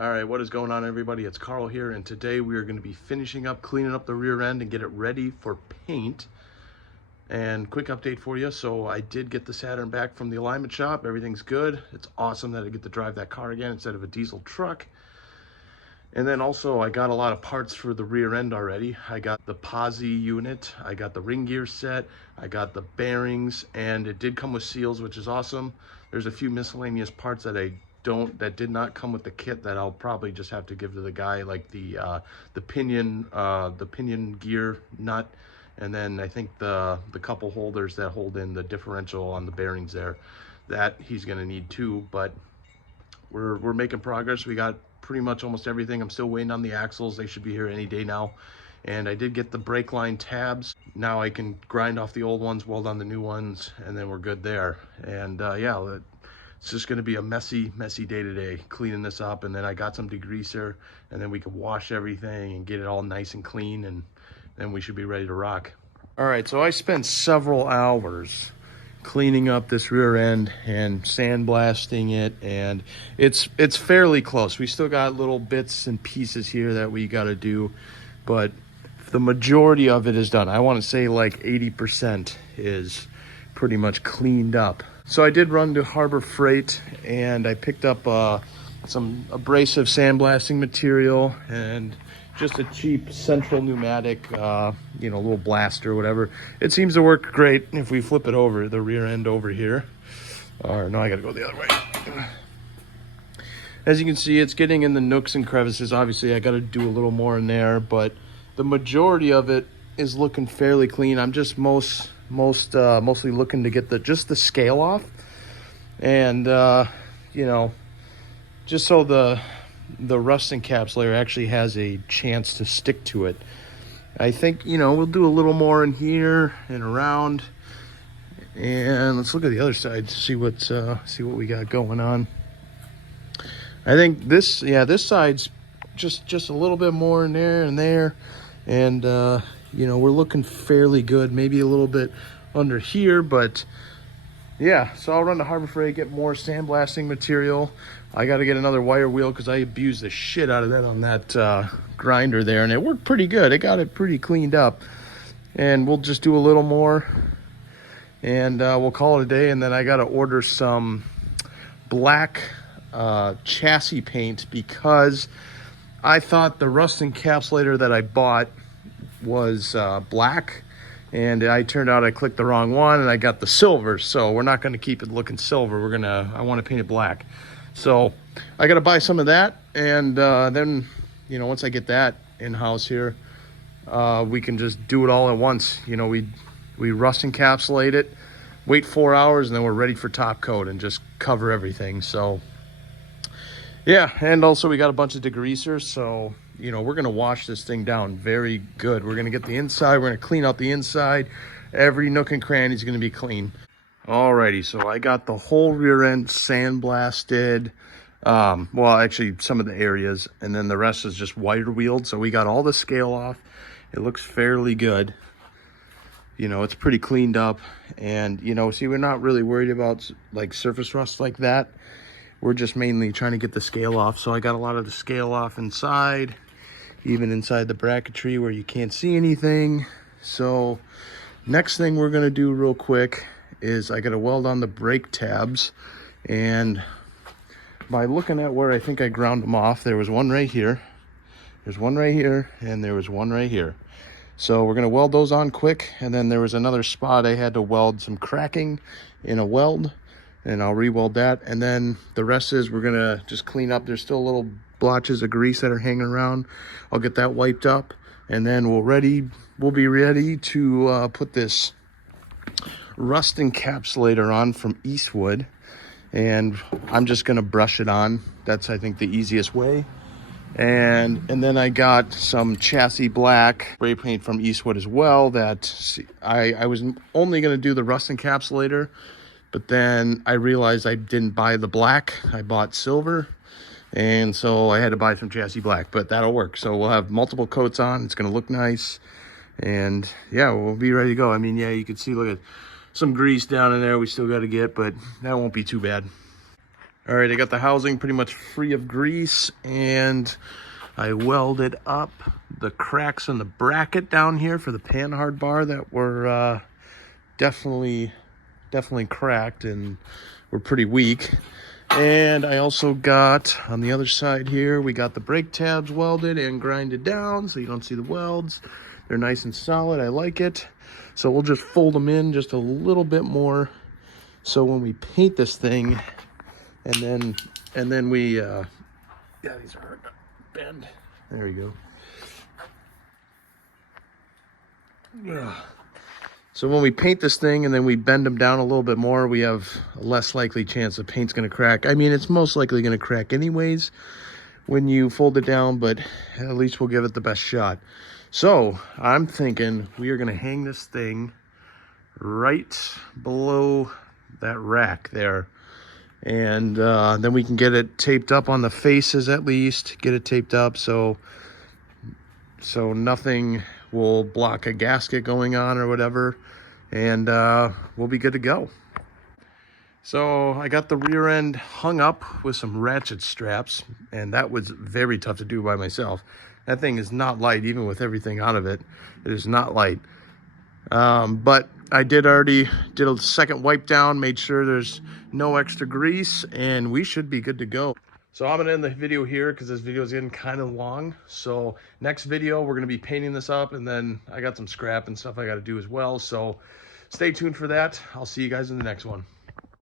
All right, what is going on, everybody? It's Carl here, and today we are going to be finishing up, cleaning up the rear end and get it ready for paint. And quick update for you. So I did get the Saturn back from the alignment shop. Everything's good. It's awesome that I get to drive that car again instead of a diesel truck. And then also I got a lot of parts for the rear end already. I got the posi unit, I got the ring gear set, I got the bearings, and it did come with seals, which is awesome. There's a few miscellaneous parts that did not come with the kit that I'll probably just have to give to the guy, like the pinion gear nut, and then I think the couple holders that hold in the differential on the bearings there, that he's gonna need too. But we're making progress. We got pretty much almost everything. I'm still waiting on the axles. They should be here any day now. And I did get the brake line tabs. Now I can grind off the old ones, weld on the new ones, and then we're good there. And yeah, it's just gonna be a messy day today, cleaning this up. And then I got some degreaser, and then we can wash everything and get it all nice and clean, and then we should be ready to rock. All right, so I spent several hours cleaning up this rear end and sandblasting it, and it's fairly close. We still got little bits and pieces here that we got to do, but the majority of it is done. I want to say like 80% is pretty much cleaned up. So I did run to Harbor Freight and I picked up some abrasive sandblasting material and just a cheap central pneumatic, little blaster or whatever. It seems to work great if we flip it over, the rear end over here. Or no, I gotta go the other way. As you can see, it's getting in the nooks and crevices. Obviously, I gotta do a little more in there, but the majority of it is looking fairly clean. I'm just mostly looking to get just the scale off. And, just so the rust encapsulator actually has a chance to stick to it. I think, we'll do a little more in here and around. And let's look at the other side to see what we got going on. I think this side's just a little bit more in there and there. And, we're looking fairly good. Maybe a little bit under here, but yeah. So I'll run to Harbor Freight, get more sandblasting material. I got to get another wire wheel because I abused the shit out of that on that grinder there, and it worked pretty good. It got it pretty cleaned up. And we'll just do a little more, and we'll call it a day. And then I got to order some black chassis paint because I thought the rust encapsulator that I bought was black, and I turned out I clicked the wrong one and I got the silver. So we're not going to keep it looking silver. I want to paint it black. So I got to buy some of that, and then once I get that in-house here, we can just do it all at once. We rust encapsulate it, wait 4 hours, and then we're ready for top coat and just cover everything. So yeah, and also we got a bunch of degreasers, so we're gonna wash this thing down very good. We're gonna get the inside, we're gonna clean out the inside. Every nook and cranny is gonna be clean. Alrighty, so I got the whole rear end sandblasted. Well, actually some of the areas, and then the rest is just wire wheeled. So we got all the scale off. It looks fairly good. It's pretty cleaned up, and see, we're not really worried about like surface rust like that. We're just mainly trying to get the scale off. So I got a lot of the scale off inside, even inside the bracketry where you can't see anything. So next thing we're gonna do real quick is I gotta weld on the brake tabs. And by looking at where I think I ground them off, there was one right here, there's one right here, and there was one right here. So we're gonna weld those on quick. And then there was another spot I had to weld some cracking in a weld, and I'll re-weld that. And then the rest is we're gonna just clean up. There's still little blotches of grease that are hanging around. I'll get that wiped up, and then we'll be ready to put this rust encapsulator on from Eastwood, and I'm just gonna brush it on. That's, I think, the easiest way. And then I got some chassis black spray paint from Eastwood as well. That I was only gonna do the rust encapsulator, but then I realized I didn't buy the black. I bought silver, and so I had to buy some chassis black, but that'll work. So we'll have multiple coats on. It's gonna look nice, and yeah, we'll be ready to go. I mean, yeah, you can see, look at some grease down in there we still got to get, but that won't be too bad. All right, I got the housing pretty much free of grease, and I welded up the cracks in the bracket down here for the panhard bar that were definitely cracked and were pretty weak. And I also got, on the other side here, we got the brake tabs welded and grinded down so you don't see the welds. They're nice and solid. I like it. So we'll just fold them in just a little bit more. So when we paint this thing, and then we, yeah, these are hard to bend. There we go. Yeah. So when we paint this thing and then we bend them down a little bit more, we have a less likely chance the paint's going to crack. I mean, it's most likely going to crack anyways when you fold it down, but at least we'll give it the best shot. So I'm thinking we are going to hang this thing right below that rack there. And then we can get it taped up on the faces, at least get it taped up so nothing will block a gasket going on or whatever, and we'll be good to go. So I got the rear end hung up with some ratchet straps, and that was very tough to do by myself. That thing is not light, even with everything out of it. It is not light. But I did a second wipe down, made sure there's no extra grease, and we should be good to go. So I'm gonna end the video here because this video is getting kind of long. So next video, we're gonna be painting this up, and then I got some scrap and stuff I gotta do as well. So stay tuned for that. I'll see you guys in the next one.